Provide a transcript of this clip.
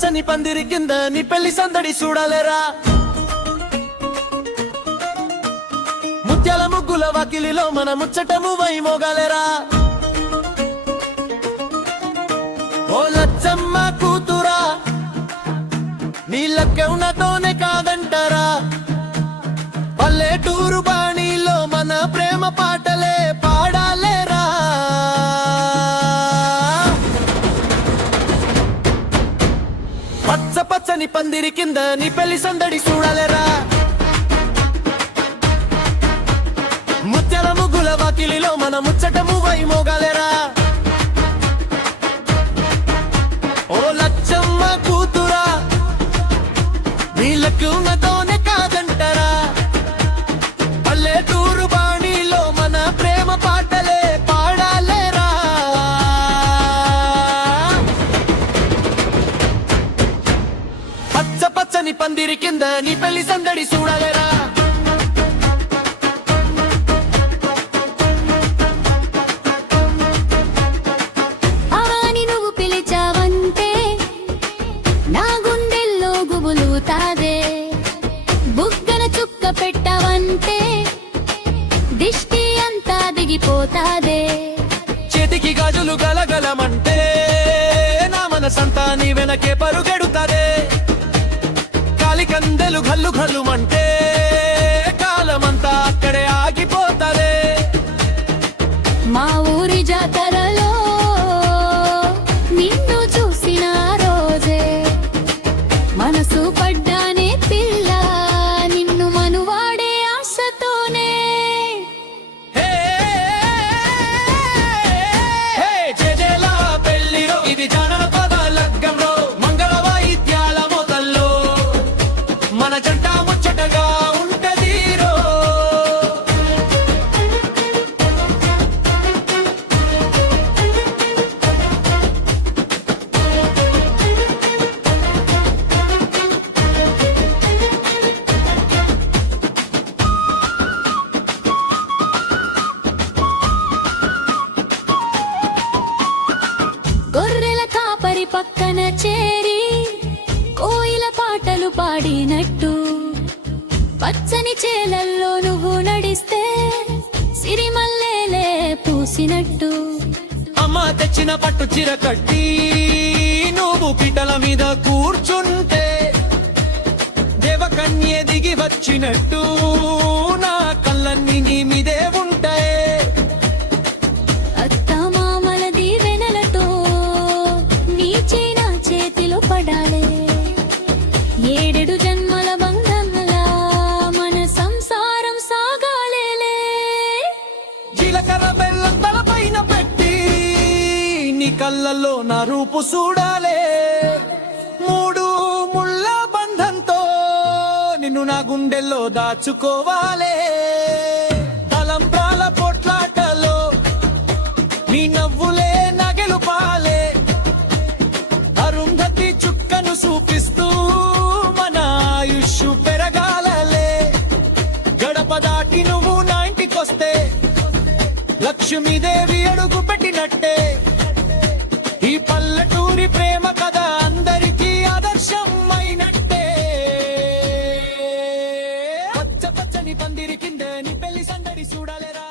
పచ్చని పందిరి కింద నీ పెళ్లి సందడి చూడాలేరా. ముత్యాల ముగ్గుల వాకిలిలో మన ముచ్చటము వై మోగాలేరా. ఓ లచ్చమ్మ కూతురా నీ లక్కెవునతోనే కాదంటారా. పల్లెటూరు బాణీలో మన ప్రేమ పాటలే పాడాలేరా. పచ్చ పచ్చని పందిరి కింద నీ పెళ్లి సందడి చూడాలేరా. ముత్యాల ముగ్గుల వాకిలిలో మన ముచ్చటము వై మోగాలేరా. ఓ లచ్చమ్మ కూతురా నీళ్ళకు ఉన్నతోనే కాదంటారా. పల్లెటూరు బాణీలో మన ప్రేమ పాటలే పాడాలేరా. పచ్చ పచ్చని పందిరి కింద నీ పెళ్లి సందడి చూడాలేరా. బుగ్గన చుక్క పెట్టవంటే దిష్టి అంతా దిగిపోతాదే. చేతికి గాజులు గలగలమంటే నా మనసంతా నీ వెనకే పరుగెడుతాదే. కాలికందెలు గల్లు గల్లుమంటే కాలమంతా అక్కడే ఆగిపోతాదే. మా ఊరి జాతరలో నిన్ను చూసిన రోజే మనసు పడ్డానే పిల్ల నిన్ను మనువాడే ఆశతోనే. జేజేల పెళ్లిలో ఇది జానపద లగ్గంలో మంగళ వాయిద్యాల మొదల్లో మన జంట ముచ్చటగా ఉంటదీరో. గొర్రెల కాపరి పక్కన చేరి కోయిల పాటలు పాడినట్టు పచ్చని చేలల్లో నువ్వు నడిస్తే సిరిమల్లేలే పూసినట్టు. అమ్మ తెచ్చిన పట్టు చీర కట్టి నువ్వు పిటల మీద కూర్చుంటే దేవకన్య దిగి వచ్చినట్టు నా కళ్ళన్నీ నీ మీదే ఉంటాయి. అత్తమామల దీవెనలతో నీ చేన చేతిలో పడాలే. ఏడెడు జన్మల బంధంలా మన సంసారం సాగాలేలే. జీలకర్ర బెల్లం తలపైన పెట్టి నీ కళ్ళల్లో నా రూపు చూడాలే. మూడు ముళ్ళ బంధంతో నిన్ను నా గుండెల్లో దాచుకోవాలే. తలంబ్రాల పొట్లాటలో నీ నవ్వులే నగెలుపాలే. అరుంధతి చుక్కను చూపిస్తూ మన ఆయుష్ పెరగాలలే. గడప దాటి నువ్వు నా ఇంటికొస్తే లక్ష్మీదేవి అడుగు పెట్టినట్టే. ఈ పల్లెటూరి ప్రేమ కథ అందరికీ ఆదర్శం అయినట్టే. పచ్చ పచ్చని పందిరి కింద నీ పెళ్లి సందడి చూడాలేరా.